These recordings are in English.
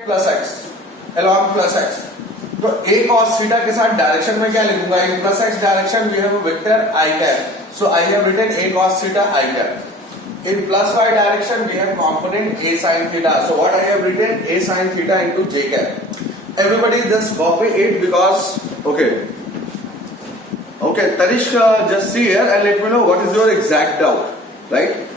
Plus x along plus x. तो a cos theta के साथ डायरेक्शन में क्या लिखूंगा? In plus x direction we have vector i cap, so I have written a cos theta i cap. In plus y direction we have component a sin theta, so what I have written a sin theta into j cap. Everybody just copy it because okay Tarish, just see here and let me know what is your exact doubt, right?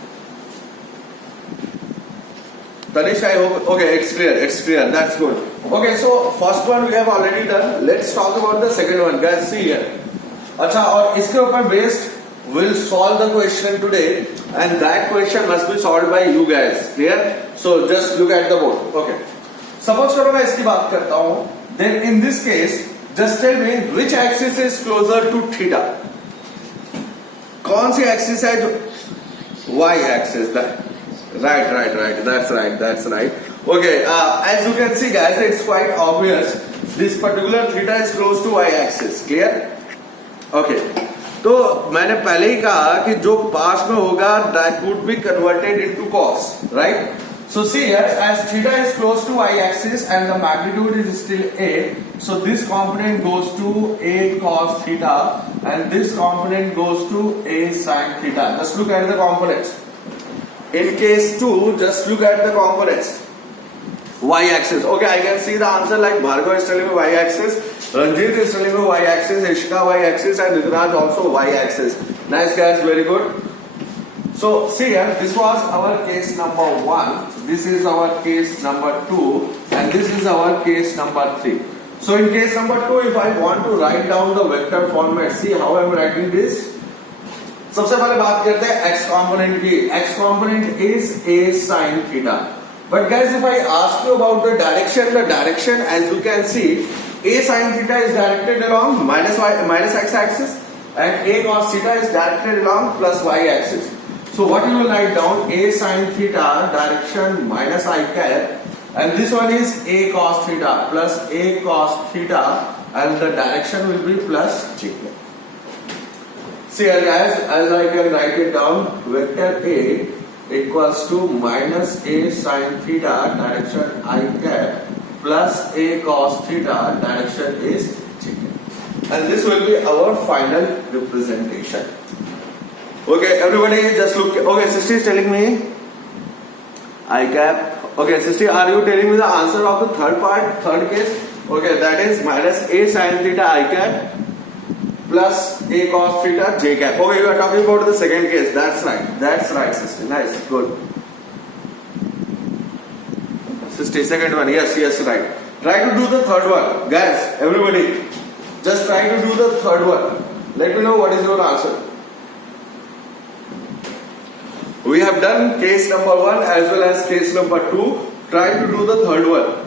Tanish, I hope, okay, it's clear, that's good. Okay, so first one we have already done. Let's talk about the second one, guys. See here. अच्छा, और इसके ऊपर based we'll solve the question today, and that question must be solved by you guys. Clear? So just look at the board. Okay. Suppose करो मैं इसकी बात करता हूँ. Then in this case, just tell me which axis is closer to theta. कौन सी axis है जो y axis है? Right. That's right. Okay, as you can see, guys, it's quite obvious. This particular theta is close to y-axis. Clear? Okay. तो मैंने पहले ही कहा कि जो पास में होगा that would be converted into cos, right? So see here, as theta is close to y-axis and the magnitude is still a, so this component goes to a cos theta and this component goes to a sin theta. Just look at the components. In case 2, just look at the components. Y-axis. Okay, I can see the answer like Bhargav is telling me y-axis, Ranjit is telling me y-axis, Ishka y-axis, and Rituraj also y-axis. Nice guys, very good. So see here, this was our case number 1, this is our case number 2, and this is our case number 3. So in case number 2, if I want to write down the vector format, see how I am writing this. सबसे पहले बात करते हैं x component की. X component is a sin theta. But guys, if I ask you about the direction as you can see, a sin theta is directed along minus x axis and a cos theta is directed along plus y axis. So what you will write down? A sin theta direction minus I cap, and this one is a cos theta plus a cos theta, and the direction will be plus j cap. See here guys, as I can write it down, vector A equals to minus a sin theta direction I cap plus a cos theta direction is j cap. And this will be our final representation. Okay, everybody just look. Okay, Sisti is telling me I cap. Okay, Sisti, are you telling me the answer of the third case? Okay, that is minus a sin theta I cap plus a cos theta j cap. Okay, you are talking about the second case. That's right, sister. Nice, good. Sister, second one. Yes, right. Try to do the third one, guys. Everybody, just try to do the third one. Let me know what is your answer. We have done case number 1 as well as case number 2. Try to do the third one.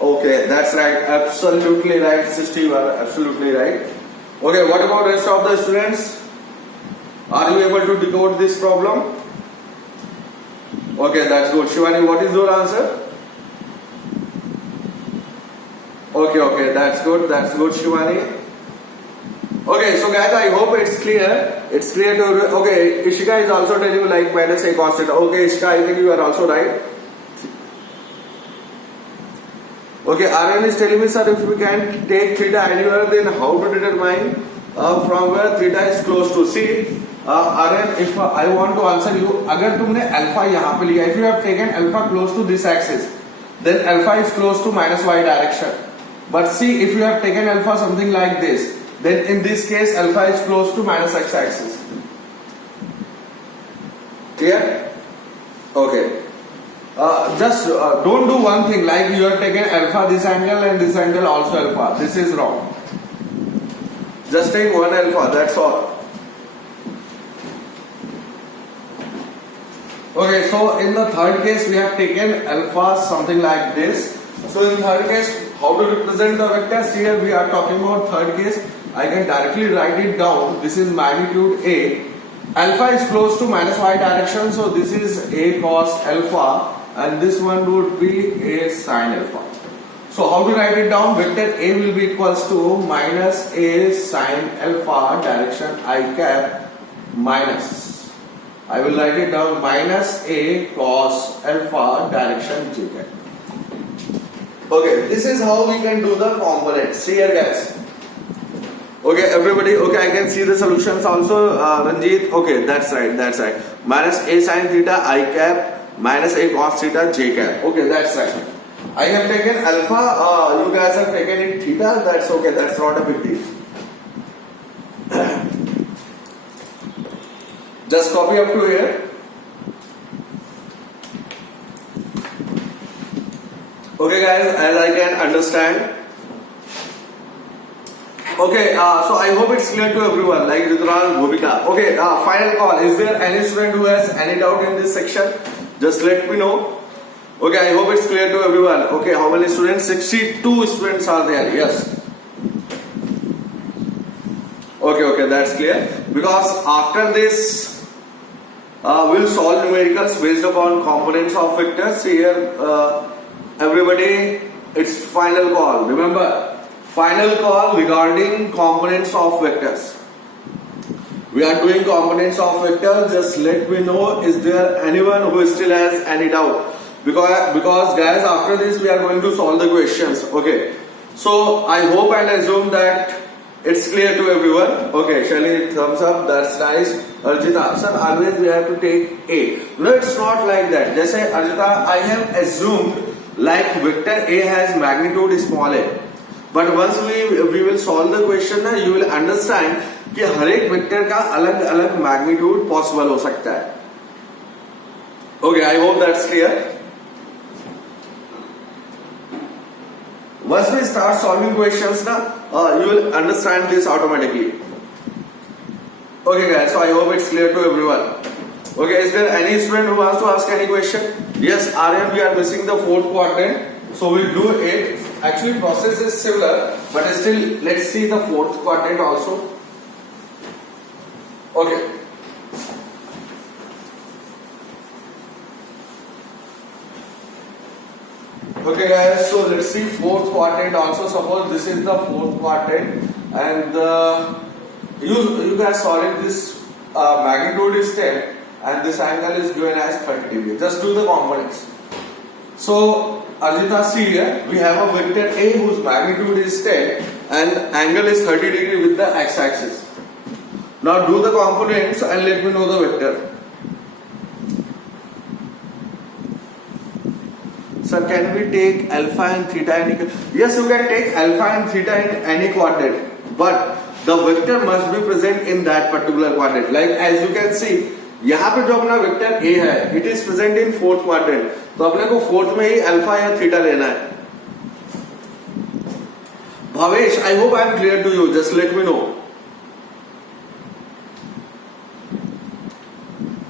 Okay, that's right. Absolutely right, sister. You are absolutely right. Okay, what about rest of the students? Are you able to decode this problem? Okay, that's good. Shivani, what is your answer? Okay, that's good, Shivani. Okay, so guys, I hope it's clear. It's clear to you. Okay, Ishika is also telling you like minus a cos theta. Okay, Ishika, I think you are also right. Okay, Aryan is telling me, sir, if we can take theta anywhere, then how to determine from where theta is close to? See, Aryan, if I want to answer you, अगर तुमने alpha यहाँ पे लिया, if you have taken alpha close to this axis, then alpha is close to minus y direction. But see, if you have taken alpha something like this, then in this case alpha is close to minus x axis. Clear? Okay. Just don't do one thing like you have taken alpha this angle and this angle also alpha. This is wrong. Just take one alpha, that's all. Okay, so in the third case we have taken alpha something like this. So in third case, how to represent the vectors? Here we are talking about third case. I can directly write it down. This is magnitude A. Alpha is close to minus y direction, so this is a cos alpha and this one would be a sin alpha. So how to write it down? Vector A will be equals to minus A sin alpha direction I cap minus. I will write it down minus A cos alpha direction J cap. Okay, this is how we can do the components. See here guys. Okay, everybody. Okay, I can see the solutions also. Ranjit. Okay, that's right. That's right. Minus A sin theta I cap minus A cos theta J cap. Okay, that's right. I have taken alpha. You guys have taken it theta. That's okay. That's not a big deal. Just copy up to here. Okay, guys. As I can understand. Okay, so I hope it's clear to everyone, like Rituraj, Bhumika. Okay, final call. Is there any student who has any doubt in this section? Just let me know. Okay, I hope it's clear to everyone. Okay, how many students? 62 students are there. Yes. Okay, that's clear. Because after this, we'll solve numericals based upon components of vectors. Here, everybody, it's final call. Remember, final call regarding components of vectors. We are doing components of vectors. Just let me know, is there anyone who still has any doubt? Because guys, after this we are going to solve the questions. Okay, so I hope and assume that it's clear to everyone. Okay, Shalini, thumbs up, that's nice. Arjita, sir, always we have to take A. No, it's not like that. Just say, Arjita, I have assumed like vector A has magnitude small a. But once we will solve the question, you will understand कि हर एक vector का अलग अलग magnitude possible हो सकता है. Okay, I hope that's clear. Once we start solving questions, you will understand this automatically. Okay, guys. So I hope it's clear to everyone. Okay, is there any student who wants to ask any question? Yes, Aryan, we are missing the fourth quadrant, so we'll do it. Actually, process is similar, but still, let's see the fourth quadrant also. Okay. Okay, guys. So let's see fourth quadrant also. Suppose this is the fourth quadrant, and you guys solve it. This magnitude is 10, and this angle is given as 30 degree. Just do the components. So Arjita, see here, we have a vector A whose magnitude is 10 and angle is 30 degree with the x-axis. Now do the components and let me know the vector. Sir, can we take alpha and theta in? Yes, you can take alpha and theta in any quadrant, but the vector must be present in that particular quadrant. Like as you can see, यहाँ पे जो अपना vector A है, it is present in fourth quadrant. तो अपने को fourth में ही alpha या थीटा लेना है. Bhavesh, I hope I am clear to you. Just let me know.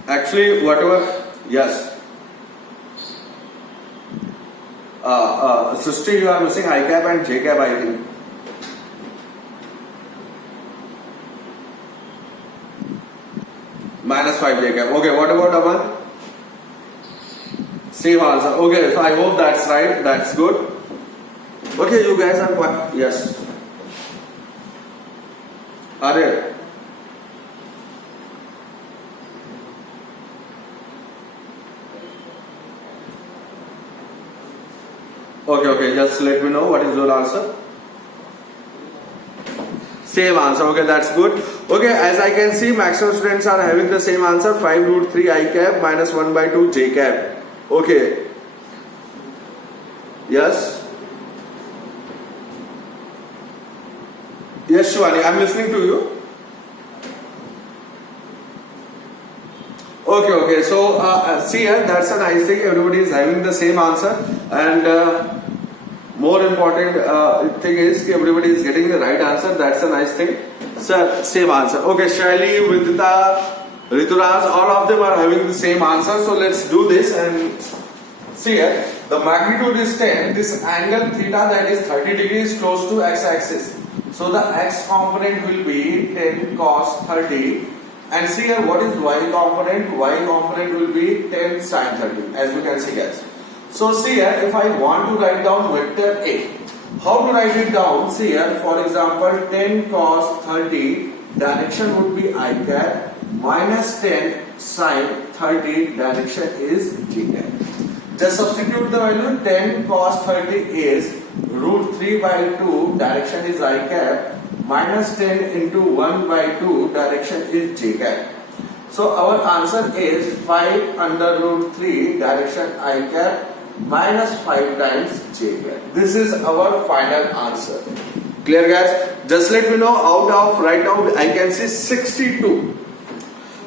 Actually, whatever. Yes. Srishti, you are missing I cap and J cap, I think. Minus 5 J cap. Okay, what about Aman? Same answer. Okay, so I hope that's right. That's good. Okay, you guys are quite. Yes. Are Okay, just let me know what is your answer. Same answer. Okay, that's good. Okay, as I can see, maximum students are having the same answer. 5 root 3 I cap minus 1 by 2 J cap. Okay. Yes. Yes, Shivani, I'm listening to you. Okay. So, see here, that's a nice thing. Everybody is having the same answer, and more important thing is everybody is getting the right answer. That's a nice thing. Sir, same answer. Okay, Shaili, Vidita, Rituraj, all of them are having the same answer. So let's do this and see here. The magnitude is 10. This angle theta, that is 30 degrees, close to x-axis. So the x component will be 10 cos 30. And see here, what is y component? Y component will be 10 sin 30, as you can see, guys. So see here, if I want to write down vector A, How to write it down? See here, for example, 10 cos 30, direction would be I cap, minus 10 sin 30, direction is J cap. Just substitute the value. 10 cos 30 is root 3 by 2, direction is I cap, minus 10 into 1 by 2, direction is J cap. So our answer is 5 under root 3, direction I cap, minus 5 times J cap. This is our final answer. Clear guys? Just let me know out of, right now I can see 62.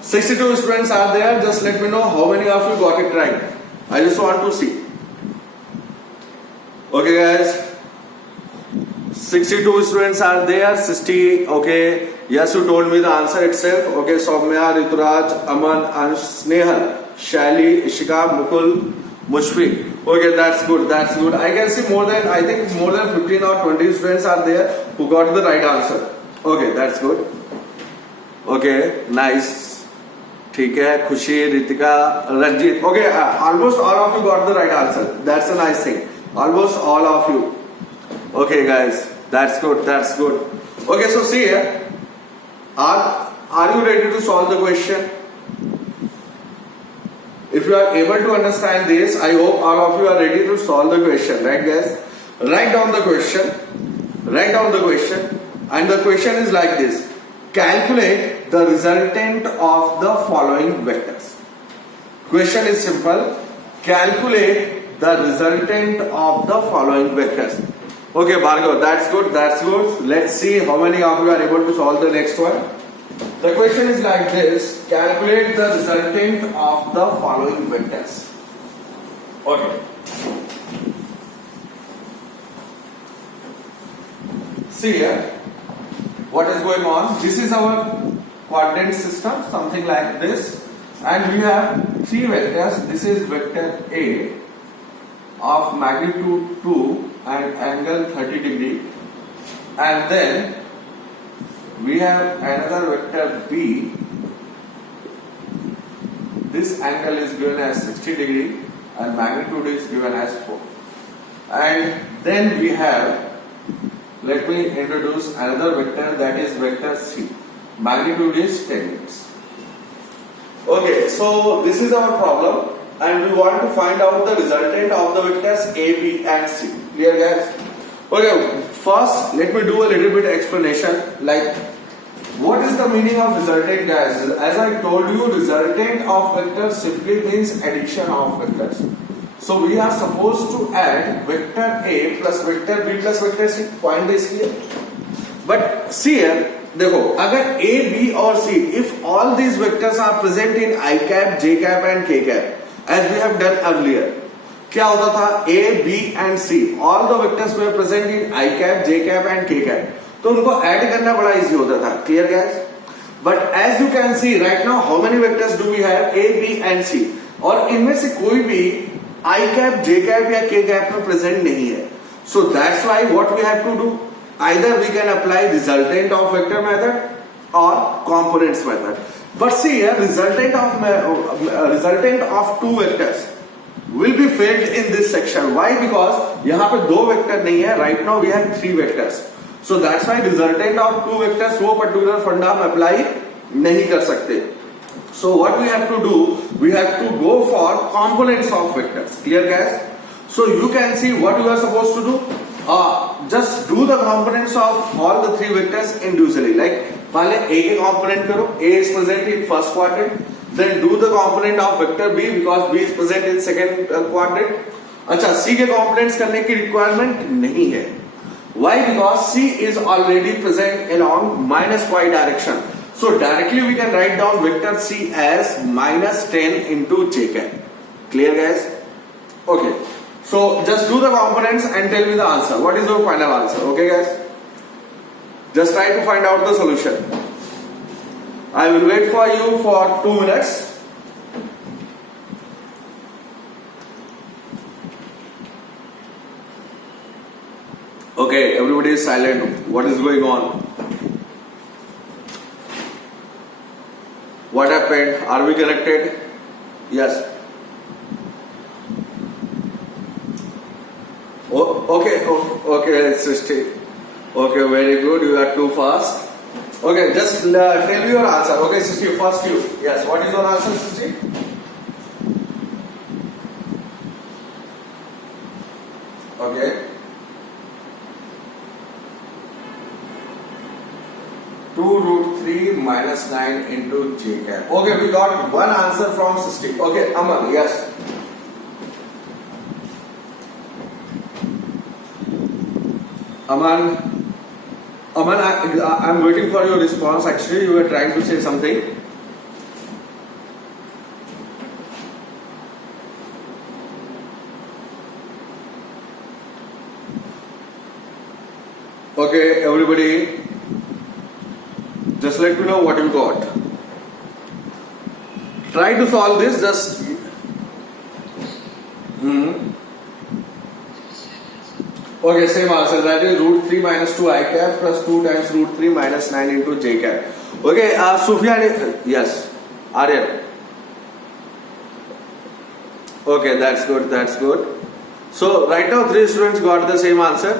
62 students are there. Just let me know how many of you got it right. I just want to see. Okay guys. 62 students are there. 60. Okay. Yes, you told me the answer itself. Okay. Soumya, Rituraj, Aman, Ansh, Snehal, Shaili, Ishika, Mukul, Mushfiq. Okay, that's good. That's good. I can see more than, I think more than 15 or 20 students are there who got the right answer. Okay, that's good. Okay, nice. ठीक है. खुशी, Ritika, Ranjit. Okay, almost all of you got the right answer. That's a nice thing. Almost all of you. Okay, guys, that's good. That's good. Okay, so see here. Are you ready to solve the question? If you are able to understand this, I hope all of you are ready to solve the question, right guys? Write down the question. Write down the question. And the question is like this. Calculate the resultant of the following vectors. Question is simple. Calculate the resultant of the following vectors. Okay, Bhargav, that's good. That's good. Let's see how many of you are able to solve the next one. The question is like this. Calculate the resultant of the following vectors. Okay. See here. What is going on? This is our coordinate system, something like this. And we have three vectors. This is vector A of magnitude 2 and angle 30 degree. And then we have another vector B. This angle is given as 60 degree and magnitude is given as 4. And then we have, let me introduce another vector, that is vector C. Magnitude is 10 units. Okay, so this is our problem and we want to find out the resultant of the vectors A, B and C. Clear guys? Okay, first let me do a little bit explanation, like what is the meaning of resultant guys? As I told you, resultant of vectors simply means addition of vectors. So we are supposed to add vector A plus vector B plus vector C. Point is clear. But see here, देखो, अगर A, B और C, if all these vectors are present in I cap, J cap and K cap, as we have done earlier, क्या होता था? A, B and C, all the vectors were present in I cap, J cap and K cap. तो उनको add करना बड़ा easy होता था. Clear guys? But as you can see right now how many vectors do we have? A, B and C. और इनमें से कोई भी I कैप, J कैप या K कैप में प्रेजेंट नहीं है. So that's why what we have to do, either we can apply resultant of vector method or components method. But see here, resultant of two vectors will be filled in this section. Why? Because यहाँ पे दो vector नहीं है. Right now we have three vectors. So that's why resultant of two vectors वो particular फंडा हम apply नहीं कर सकते. So what we have to do? We have to go for components of vectors. Clear guys? So you can see what you are supposed to do. Just do the components of all the three vectors individually. Like मान ले A के component करो. A is present in first quadrant. Then do the component of vector B because B is present in second quadrant. अच्छा, C के components करने की requirement नहीं है. Why? Because C is already present along minus y direction. So directly we can write down vector C as minus 10 into J cap. Clear guys? Okay. So just do the components and tell me the answer. What is your final answer? Okay guys? Just try to find out the solution. I will wait for you for 2 minutes. Okay, everybody is silent. What is going on? What happened? Are we connected? Yes. Oh. okay, okay, Srishti. Okay, very good. You are too fast. Okay, just tell me your answer. Okay, Srishti, first you. Yes, what is your answer, Srishti? Okay. 2 root 3 minus 9 into j cap. Okay, we got one answer from Srishti. Okay, Aman, yes. Aman, I'm waiting for your response. Actually, you were trying to say something. Okay, everybody, just let me know what you got. Try to solve this. Just. Okay, same answer. That is root 3 minus 2 I cap plus 2 times root 3 minus 9 into j cap. Okay, Sufyan, yes. Aryan. Okay, that's good, that's good. So, right now 3 students got the same answer.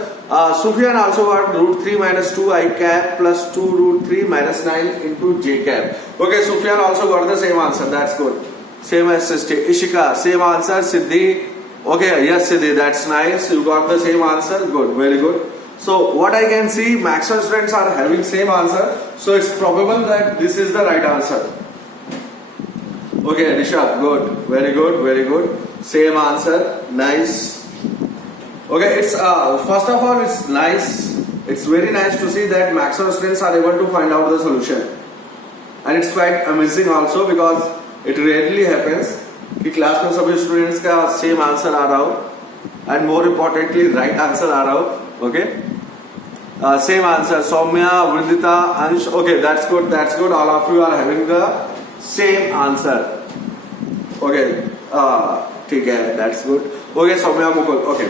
Sufyan also got root 3 minus 2 I cap plus 2 root 3 minus 9 into j cap. Okay, Sufyan also got the same answer. That's good. Same as Srishti. Ishika, same answer. Siddhi. Okay, yes, Siddhi, that's nice. You got the same answer. Good, very good. So, what I can see, maximum students are having same answer. So, it's probable that this is the right answer. Okay, Rishabh, good. Very good, very good. Same answer. Nice. Okay, it's first of all, it's nice. It's very nice to see that maximum students are able to find out the solution. And it's quite amazing also because it rarely happens कि class में सभी students का same answer आ रहा हो and more importantly right answer आ रहा हो. Okay, same answer. Saumya, Vrindita, Ansh. Okay, that's good. All of you are having the same answer. Okay, ठीक है, that's good. Okay, Saumya, Mukul. Okay,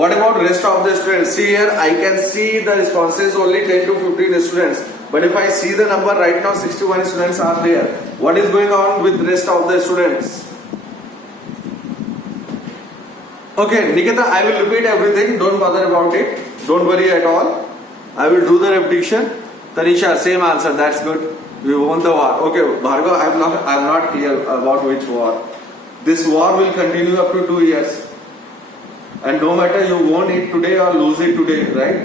what about rest of the students? See here, I can see the responses only 10 to 15 students. But if I see the number right now, 61 students are there. What is going on with the rest of the students? Okay, Nikita, I will repeat everything. Don't bother about it. Don't worry at all. I will do the repetition. Tanisha, same answer. That's good. We won the war. Okay, Bhargav, I'm not clear about which war. This war will continue up to 2 years. And no matter you won it today or lose it today, right?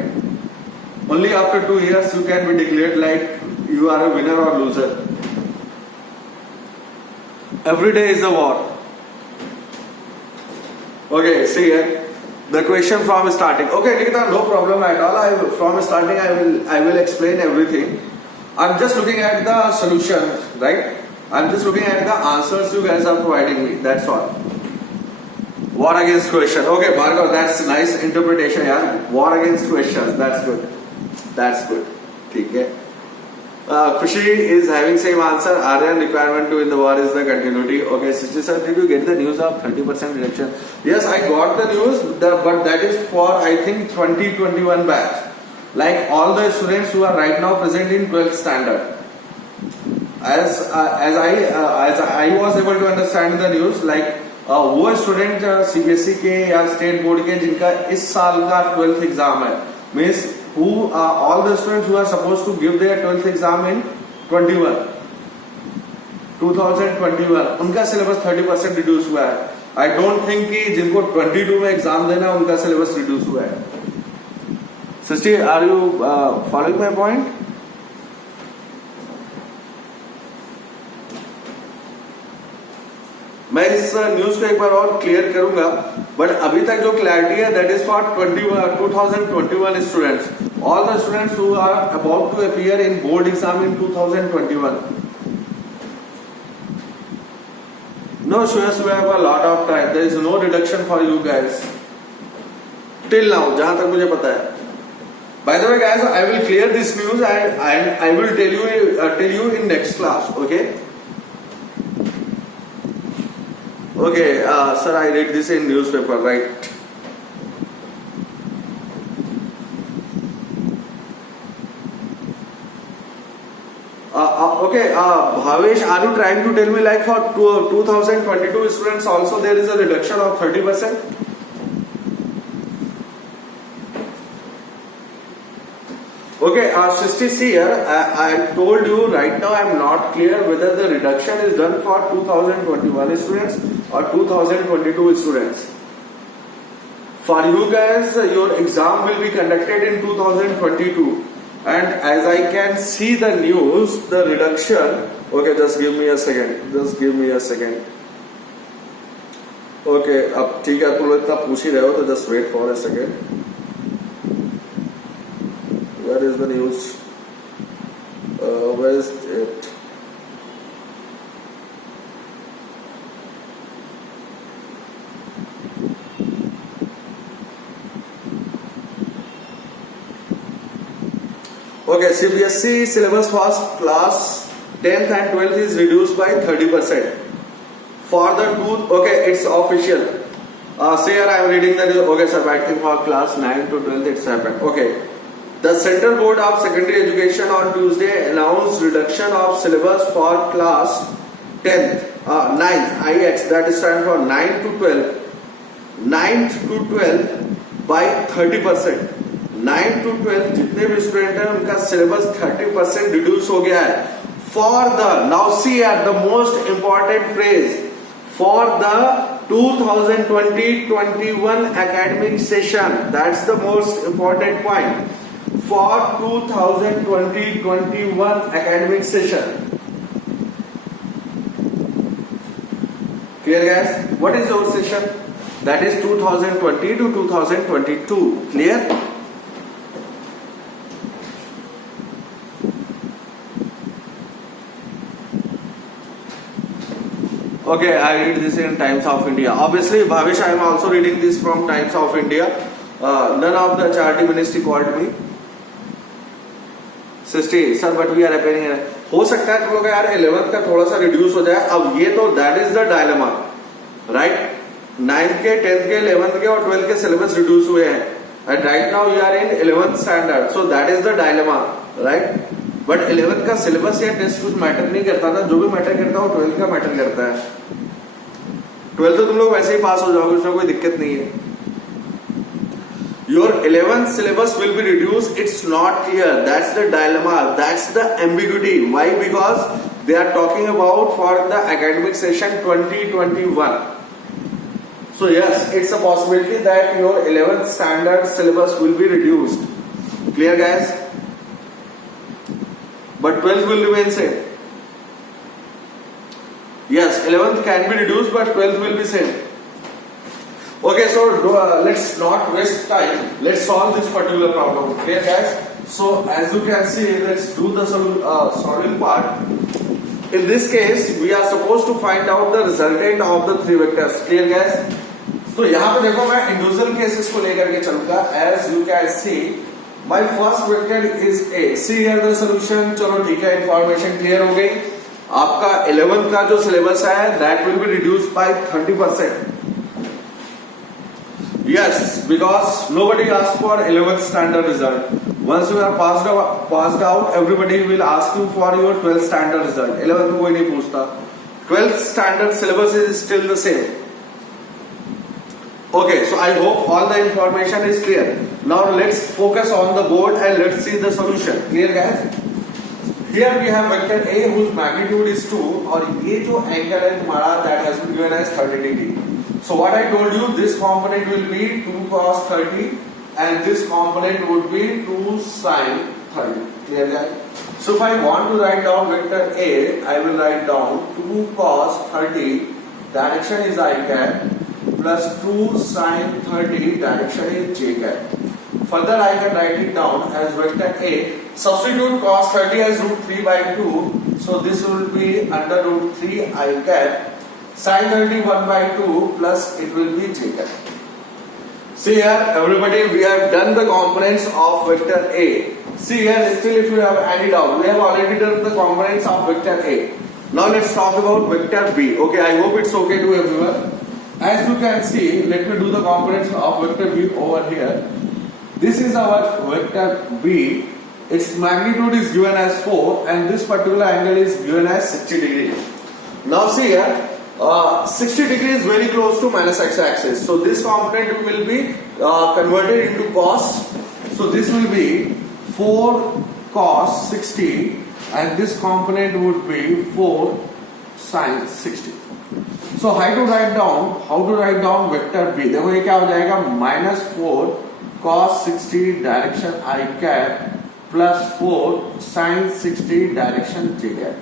Only after 2 years you can be declared like you are a winner or loser. Every day is a war. Okay, see here. The question from starting. Okay, Nikita, no problem at all. From starting I will explain everything. I'm just looking at the solution, right? I'm just looking at the answers you guys are providing me. That's all. War against question. Okay, Bhargav, that's nice interpretation, yeah. War against questions. That's good. That's good. Okay. Khushi is having same answer. Aryan, requirement to in the war is the continuity. Okay, Sister sir, did you get the news of 30% reduction? Yes, I got the news, but that is for I think 2021 batch. Like all the students who are right now present in 12th standard. As I was able to understand the news, like वो student CBSE के या state board के जिनका इस साल का 12th exam है, means who all the students who are supposed to give their 12th exam in 2021 उनका सिलेबस 30% रिड्यूस हुआ है. आई डोंट थिंक कि जिनको 22 में एग्जाम देना उनका सिलेबस रिड्यूस हुआ है. सिस्टी, are you following my point? मैं इस न्यूज को एक बार और क्लियर करूंगा, बट अभी तक जो क्लैरिटी है दैट इज फॉर 2021 students. All the students who are about to appear in board exam in 2021. No sures, we have a lot of time. There is no reduction for you guys till now, जहां तक मुझे पता है. By the way guys, I will clear this news and I will tell you in next class. Okay. Okay, sir, I read this in newspaper, right? Okay, Bhavesh, are you trying to tell me like for 2022 students also there is a reduction of 30%? Okay, Srishti, see here, I told you right now I am not clear whether the reduction is done for 2021 students or 2022 students. For you guys, your exam will be conducted in 2022. And as I can see the news, the reduction, okay, just give me a second. Okay, अब ठीक है, तुम लोग इतना पूछ ही रहे हो तो just wait for a second. Where is the news? Where is it? Okay, CBSE syllabus for class 10th and 12th is reduced by 30%. For the two, okay, it's official. Say here I am reading that, okay sir, I think for class 9 to 12th it's happened. Okay. The Central Board of Secondary Education on Tuesday announced reduction of syllabus for class 10th, 9, IX, that is stand for 9 to 12, 9th to 12th by 30%. 9 to 12 जितने भी student हैं उनका syllabus 30% reduce हो गया है. For the, now see at the most important phrase, for the 2020-21 academic session, that's the most important point. For 2020-21 academic session. Clear guys? What is your session? That is 2020 to 2022. Clear? Okay, I read this in Times of India. Obviously, Bhavish, I am also reading this from Times of India. None of the charity ministry called me. 60, sir, but we are appearing. हो सकता है तुम लोग यार 11th का थोड़ा सा reduce हो जाए. अब ये तो that is the dilemma, right? 9th के, 10th के, 11th के और 12th के सिलेबस रिड्यूस हुए हैं. And right now you are in 11th standard, so that is the dilemma, right? But 11th का सिलेबस या टेस्ट कुछ मैटर नहीं करता ना. जो भी मैटर करता है वो 12th का मैटर करता है. 12th तो तुम लोग वैसे ही पास हो जाओगे, उसमें कोई दिक्कत नहीं है. Your 11th syllabus will be reduced. It's not clear. That's the dilemma. That's the ambiguity. Why? Because they are talking about for the academic session 2021. So yes, it's a possibility that your 11th standard syllabus will be reduced. Clear, guys? But 12th will remain same. Yes, 11th can be reduced, but 12th will be same. Okay, so let's not waste time. Let's solve this particular problem. Clear, guys? So as you can see, let's do the solving part. In this case, we are supposed to find out the resultant of the three vectors. Clear, guys? तो यहाँ पे देखो मैं individual cases को लेकर के चलूंगा. As you can see, my first vector is A. See here the solution. चलो ठीक है, इंफॉर्मेशन क्लियर हो गई. आपका 11th का जो सिलेबस है, that will be reduced by 30%. Yes, because nobody asked for 11th standard result. Once you are passed out, everybody will ask you for your 12th standard result. 11th को कोई नहीं पूछता. 12th standard syllabus is still the same. Okay, so I hope all the information is clear. Now let's focus on the board and let's see the solution. Clear, guys? Here we have vector A whose magnitude is 2 और ये जो angle है तुम्हारा that has been given as 30 degree. So what I told you, this component will be 2 cos 30 and this component would be 2 sin 30. Clear, guys? So if I want to write down vector A, I will write down 2 cos 30, direction is I cap, plus 2 sin 30, direction is j cap. Further I can write it down as vector A. Substitute cos 30 as root 3 by 2, so this will be under root 3 I cap. Sin 30 1 by 2 plus it will be j cap. See here, everybody, we have done the components of vector A. See here, still if you have any doubt, we have already done the components of vector A. Now let's talk about vector B. Okay, I hope it's okay to everyone. As you can see, let me do the components of vector B over here. This is our vector B. Its magnitude is given as 4 and this particular angle is given as 60 degree. Now see here, 60 degree is very close to minus x-axis. So this component will be converted into cos. So this will be 4 cos 60 and this component would be 4 sin 60. So how to write down vector b? देखो ये क्या हो जाएगा, -4 cos 60 direction I cap plus 4 sin 60 direction j cap.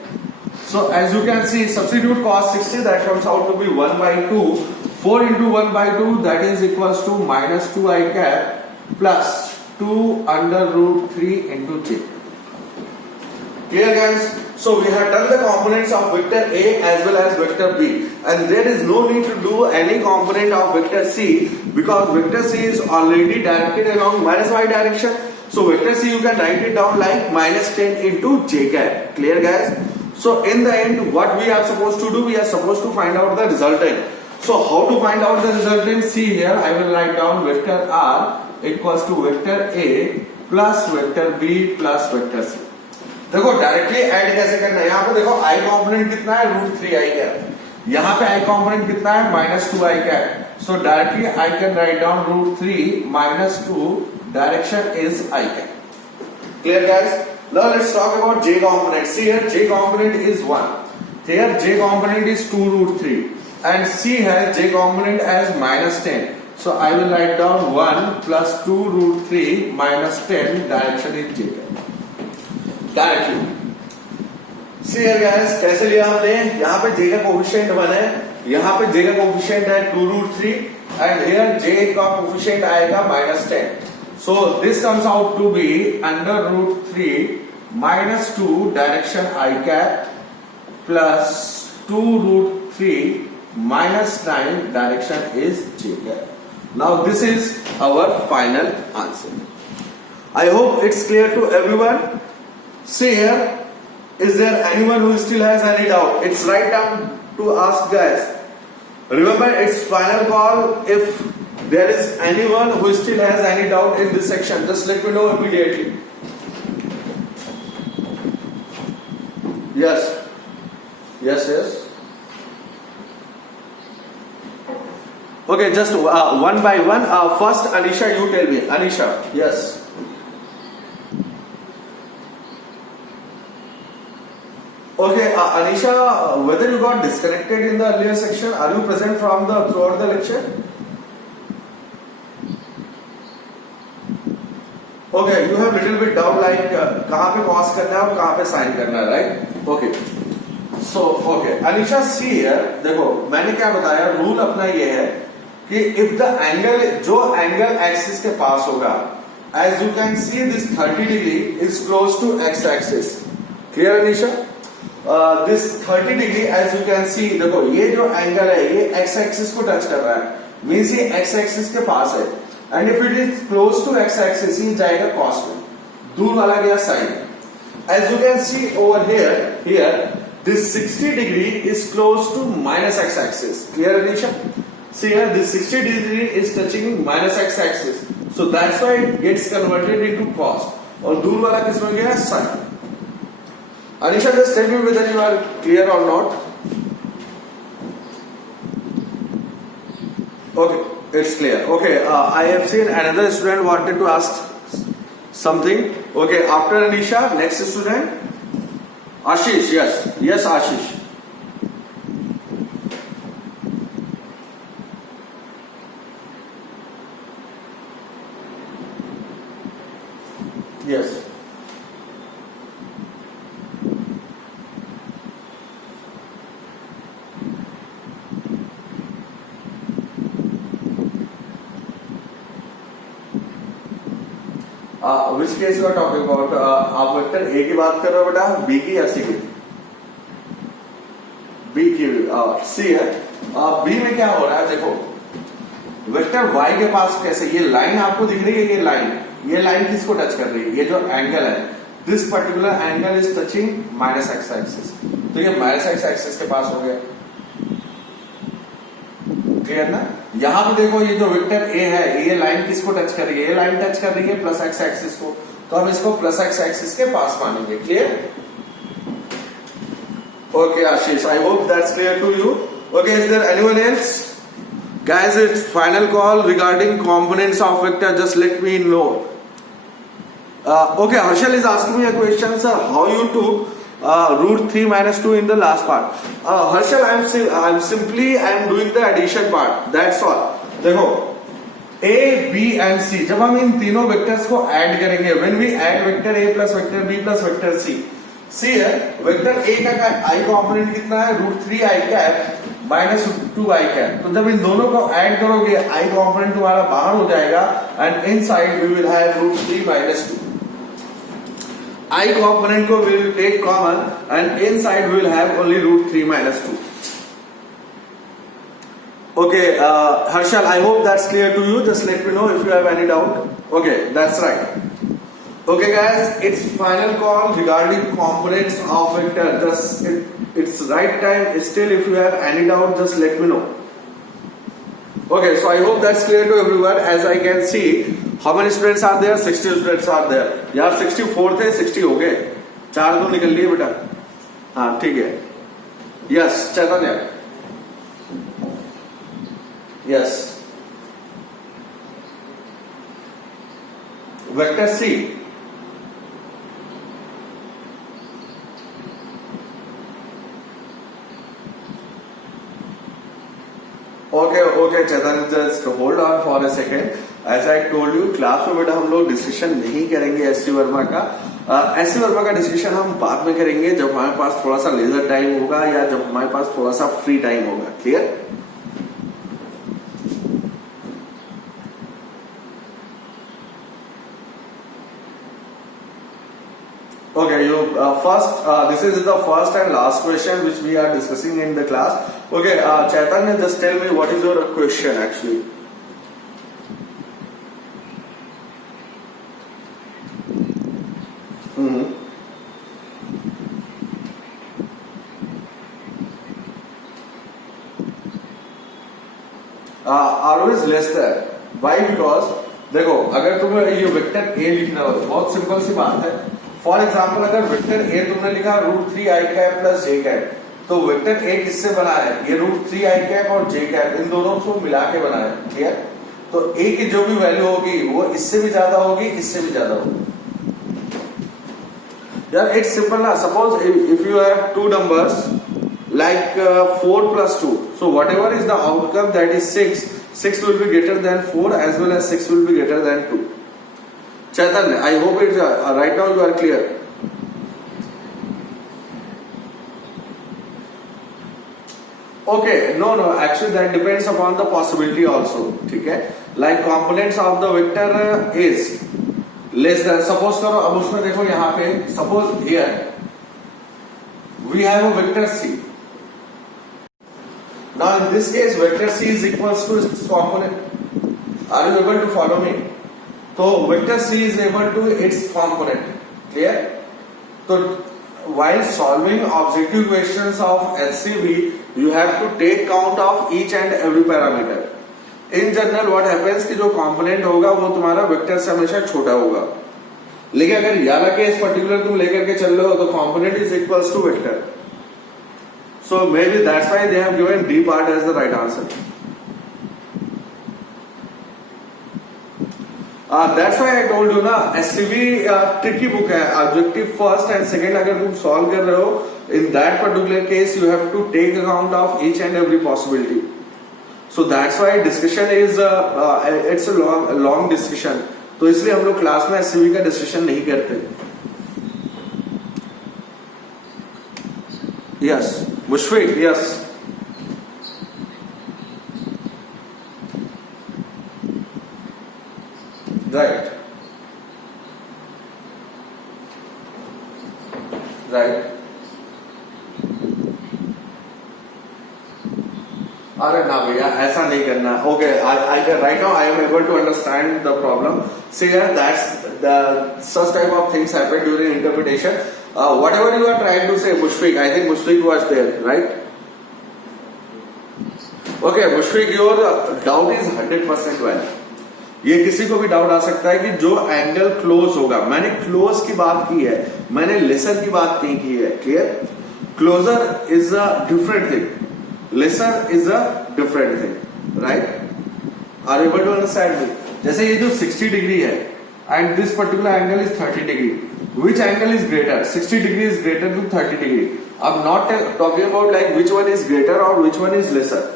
So as you can see, substitute cos 60, that comes out to be 1 by 2. 4 into 1 by 2, that is equals to -2 I cap plus 2 under root 3 into j. Clear guys? So we have done the components of vector A as well as vector B, and there is no need to do any component of vector C because vector C is already directed along -y direction. So vector C you can write it down like -10 into j cap. Clear guys? So in the end, what we are supposed to do? We are supposed to find out the resultant. So how to find out the resultant? See here, I will write down vector R equals to vector A plus vector B plus vector C. देखो directly add कैसे करना है, यहाँ पे देखो I component कितना है, √3 I cap. यहाँ पे I कॉम्पोनेंट कितना है, -2 I cap. So directly I can write down √3 -2 direction is I cap. Clear guys? Now let's talk about j component. See here, j component is 1. Here j component is 2 √3 and C has j component as -10. So I will write down 1 plus 2 √3 minus 10 direction is j cap. Directly. See here guys, कैसे लिया हमने? यहाँ पे j का coefficient 1 है, यहाँ पे j का कोफिशिएंट है 2 √3 and here j का कोफिशिएंट आएगा -10. So this comes out to be under √3 -2 direction I cap plus 2 √3 -9 direction is j cap. Now this is our final answer. I hope it's clear to everyone. See here, is there anyone who still has any doubt? It's right time to ask guys. Remember, it's final call. If there is anyone who still has any doubt in this section, just let me know immediately. Yes. Okay, just one by one. First, Anisha, you tell me. Anisha, yes. Okay, Anisha, whether you got disconnected in the earlier section, are you present throughout the lecture? Okay, you have little bit doubt like कहाँ पे cos करना है और कहाँ पे sin करना है, right? Okay. So, okay. Anisha, see here, देखो मैंने क्या बताया, रूल अपना ये है कि if the angle, जो angle axis के पास होगा, as you can see this 30 degree is close to x axis. Clear Anisha? This 30 degree as you can see, देखो ये जो angle है ये x axis को touch कर रहा है, means ये x axis के पास है. And if it is close to x axis, ये जाएगा cos में, दूर वाला गया sin. As you can see over here this 60 degree is close to -x axis. Clear Anisha? See here, this 60 degree is touching -x axis, so that's why it gets converted into cos. और दूर वाला किस में गया, sin. Anisha, just tell me whether you are clear or not. Okay. It's clear. Okay, I have seen another student wanted to ask something. Okay, after Anisha, next student, Ashish. Yes, Ashish. Yes. Which case you are talking about? आप vector A की बात कर रहे हो बेटा, B की या C की? B की. C है. B में क्या हो रहा है, देखो वेक्टर Y के पास कैसे, ये लाइन आपको दिख रही है, ये लाइन किसको टच कर रही है, ये जो एंगल है, this particular angle is touching -x axis, तो ये -x एक्सिस के पास हो गया. क्लियर ना? यहां पे देखो ये जो वेक्टर A है, ये लाइन किसको टच कर रही है, ये लाइन टच कर रही है +x एक्सिस को, तो हम इसको +x एक्सिस के पास मानेंगे. Clear? Okay Ashish, I hope that's clear to you. Okay, is there anyone else? Guys, it's final call regarding components of vector. Just let me know. Okay, Harshal is asking me a question, sir. How you took root 3 minus 2 in the last part? Harshal, I'm simply doing the addition part. That's all. देखो A, B and C जब हम इन तीनों vectors को add करेंगे, when we add vector A plus vector B plus vector C, सी है vector A का आई component कितना है रूट 3 आई कैप माइनस 2 आई कैप। तो जब इन दोनों को ऐड करोगे आई कॉम्पोनेंट तुम्हारा बाहर हो जाएगा and inside we will have root 3 minus 2। I component को we will take common and inside we will have only root 3 minus 2। Okay, Harshal, I hope that's clear to you. Just let me know if you have any doubt. Okay, that's right. Okay, guys, it's final call regarding components of vector. It's right time. Still, if you have any doubt, just let me know. Okay, so I hope that's clear to everyone. As I can see, how many students are there? 60 students are there. यार 64 थे, 60 हो गए, 4 तो निकल लिए बेटा। हाँ ठीक है। Yes, Chaitanya. Yes. Vector C. Okay, Chetan, just hold on for a second. As I told you, class में बेटा हम लोग डिस्कशन नहीं करेंगे एस सी वर्मा का। एस सी वर्मा का डिस्कशन हम बाद में करेंगे जब हमारे पास थोड़ा सा लेजर टाइम होगा या जब हमारे पास थोड़ा सा फ्री टाइम होगा। Clear? Okay, this is the first and last question which we are discussing in the class. Okay, Chaitanya, just tell me what is your question actually. Always less than. Why? Because देखो अगर तुम्हें ये vector A लिखना हो बहुत simple सी बात है। For example अगर वेक्टर ए तुमने लिखा रूट 3 आई कैप प्लस जे कैप, तो वेक्टर ए किससे बना है? ये रूट 3 आई कैप और जे कैप इन दोनों को मिला के बना है। क्लियर? तो ए की जो भी वैल्यू होगी वो इससे भी ज्यादा होगी, इससे भी ज्यादा होगी। यार इट्स सिंपल ना। Suppose if you have two numbers like 4 plus 2, so whatever is the outcome, that is 6 will be greater than 4 as well as 6 will be greater than 2. Chaitanya, I hope it's right now you are clear. Okay, no, actually that depends upon the possibility also. ठीक है? Like components of the vector is less than. Suppose करो अब उसमें देखो यहाँ पे suppose here we have a vector C. Now in this case vector C is equals to its component. Are you able to follow me? तो vector C is equal to its component. Clear? तो while solving objective questions of HCV, you have to take count of each and every parameter. In general, what happens कि जो component होगा वो तुम्हारा vector से हमेशा छोटा होगा। लेकिन अगर याला केस पर्टिकुलर तुम लेकर के चल रहे हो तो component is equals to vector. So maybe that's why they have given D part as the right answer. That's why I told you ना SCV tricky book है। ऑब्जेक्टिव फर्स्ट एंड सेकंड अगर तुम सॉल्व कर रहे हो in that particular case you have to take account of each and every possibility. So that's why discussion is it's a long discussion. तो इसलिए हम लोग क्लास में SCV का डिस्कशन नहीं करते। Yes, Mushfiq, yes. Right. अरे ना भैया ऐसा नहीं करना। Okay, right now I am able to understand the problem. See, such type of things happen during interpretation. Whatever you are trying to say, Mushfiq, I think Mushfiq was there, right? Okay, Mushfiq, your doubt is 100% valid. ये किसी को भी doubt आ सकता है कि जो angle close होगा, मैंने क्लोज की बात की है, मैंने लेसर की बात नहीं की है। Clear? Closer is a different thing, lesser is a different thing, right? Are able to understand me? जैसे ये जो 60 डिग्री है, and this particular angle is 30 degree. Which angle is greater? 60 degree is greater to 30 degree. I'm not talking about like which one is greater or which one is lesser.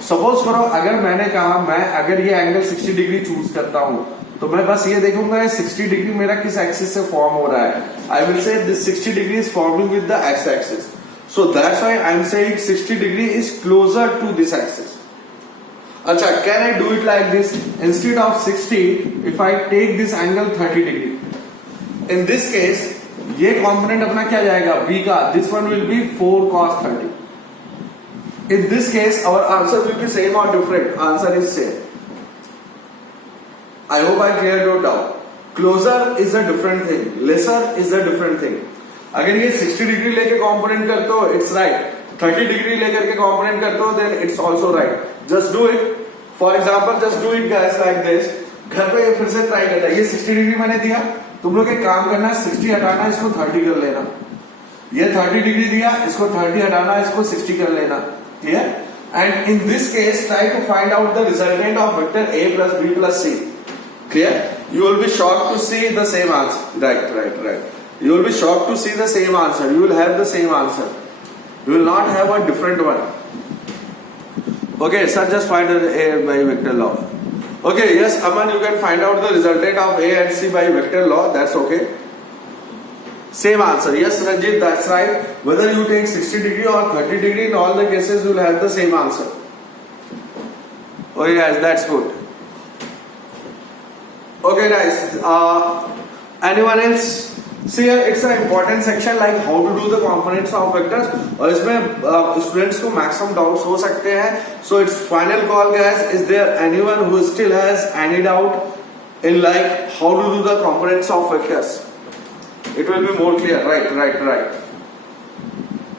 Suppose करो अगर मैंने कहा मैं अगर ये angle 60 degree choose करता हूँ तो मैं बस ये देखूंगा 60 डिग्री मेरा किस एक्सिस से फॉर्म हो रहा है. I will say this 60 degree is forming with the X axis. So that's why I am saying 60 degree is closer to this axis. अच्छा, can I do it like this? Instead of 60 if I take this angle 30 degree, in this case ये component अपना क्या जाएगा b का, this one will be 4 cos 30. In this case, our answer will be same or different? Answer is same. I hope I cleared your doubt. Closer is a different thing. Lesser is a different thing. अगर ये 60 degree लेके component करते हो, it's right. 30 degree लेकर के component करते हो, then it's also right. Just do it. For example, just do it guys like this. घर पे फिर से ट्राई करना. ये 60 डिग्री मैंने दिया, तुम लोग एक काम करना, 60 हटाना, इसको 30 कर लेना. ये 30 डिग्री दिया, इसको 30 हटाना, इसको 60 कर लेना. Clear? And in this case, try to find out the resultant of vector a plus b plus c. Clear? You will be shocked to see the same answer. Right. You will be shocked to see the same answer. You will have the same answer. You will not have a different one. Okay, sir, just find a by vector law. Okay, yes, Aman, you can find out the resultant of a and c by vector law. That's okay. Same answer. Yes, Ranjit, that's right. Whether you take 60 degree or 30 degree, in all the cases you will have the same answer. Okay guys, that's good. Okay guys, anyone else? See here, it's an important section like how to do the components of vectors. और इसमें students को maximum doubts हो सकते हैं. So it's final call guys. Is there anyone who still has any doubt in like how to do the components of vectors? It will be more clear. Right.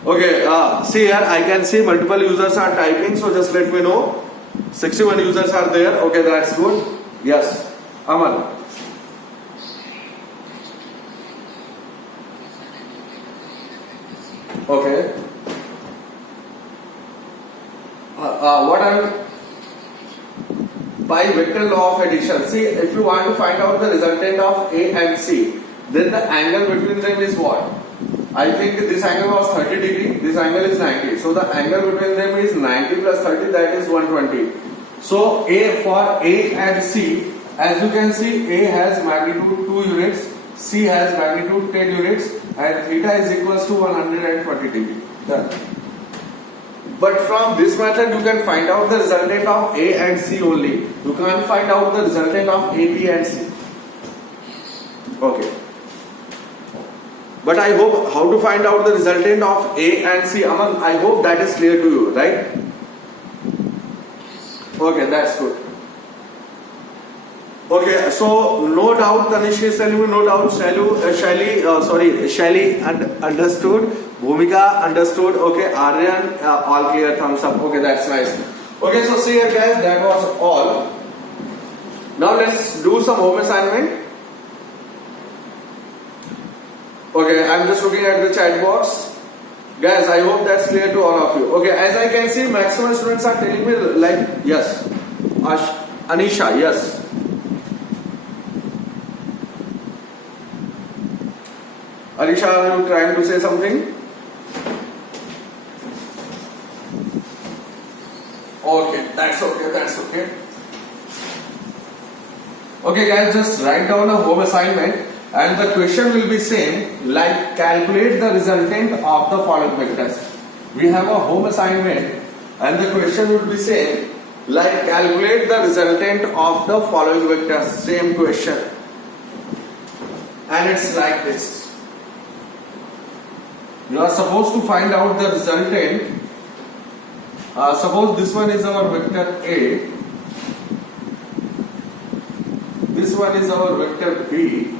Okay, see here, I can see multiple users are typing, so just let me know. 61 users are there. Okay, that's good. Yes, Aman. Okay. What are by vector law of addition? See, if you want to find out the resultant of A and C, then the angle between them is what? I think this angle was 30 degree, this angle is 90. So the angle between them is 90 plus 30, that is 120. So for A and C, as you can see, A has magnitude 2 units, C has magnitude 10 units, and theta is equals to 120 degree. Done. But from this method, you can find out the resultant of A and C only. You can't find out the resultant of A, B and C. Okay. But I hope how to find out the resultant of A and C. Aman, I hope that is clear to you, right? Okay, that's good. Okay, so no doubt, Tanish is telling me no doubt. Shelly understood. Bhumika understood. Okay, Aryan, all clear, thumbs up. Okay, that's nice. Okay, so see here guys, that was all. Now let's do some home assignment. Okay, I'm just looking at the chat box. Guys, I hope that's clear to all of you. Okay, as I can see, maximum students are telling me like, yes. Anisha, yes. Anisha, are you trying to say something? Okay, that's okay. Okay guys, just write down a home assignment. And the question will be same like calculate the resultant of the following vectors. We have a home assignment and the question will be same like calculate the resultant of the following vectors. Same question. And it's like this. You are supposed to find out the resultant. Suppose this one is our vector A. This one is our vector B.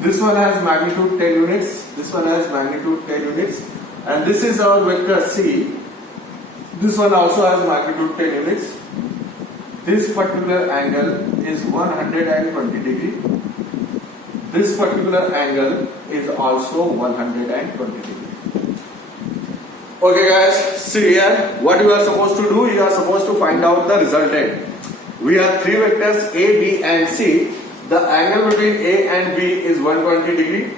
This one has magnitude 10 units, this one has magnitude 10 units, and this is our vector C. This one also has magnitude 10 units. This particular angle is 120 degree. This particular angle is also 120 degree. Okay guys, see here, what you are supposed to do, you are supposed to find out the resultant. We have three vectors A, B and C. the angle between A and B is 120 degree.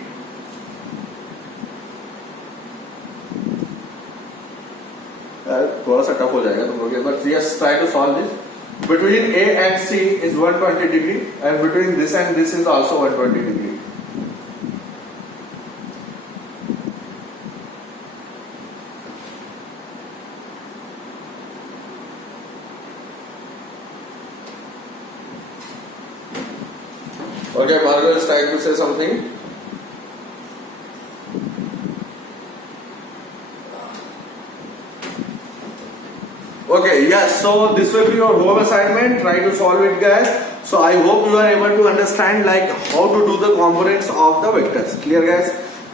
थोड़ा सा tough हो जाएगा तुम लोग, but yes, try to solve this. Between A and C is 120 degree, and between this and this is also 120 degree. Okay, Margaret is trying to say something. Okay, yes, so this will be your home assignment. Try to solve it, guys. So I hope you are able to understand like how to do the components of the vectors. Clear, guys?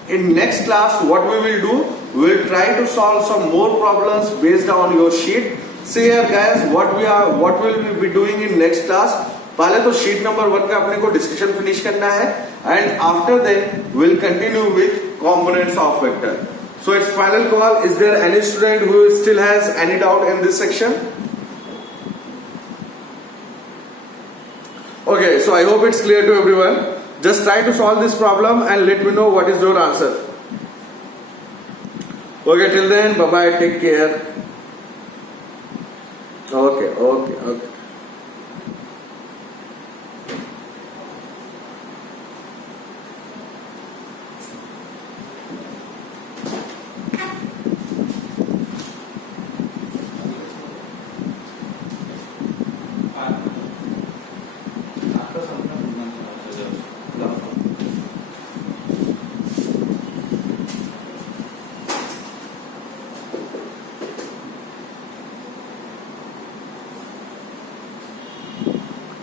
In next class, what we will do, we will try to solve some more problems based on your sheet. See here, guys, what will we be doing in next class. पहले तो sheet number 1 का अपने को discussion finish करना है, and after then will continue with components of vector. So it's final call. Is there any student who still has any doubt in this section? Okay, so I hope it's clear to everyone. Just try to solve this problem and let me know what is your answer. Okay, till then, bye bye, take care. Okay.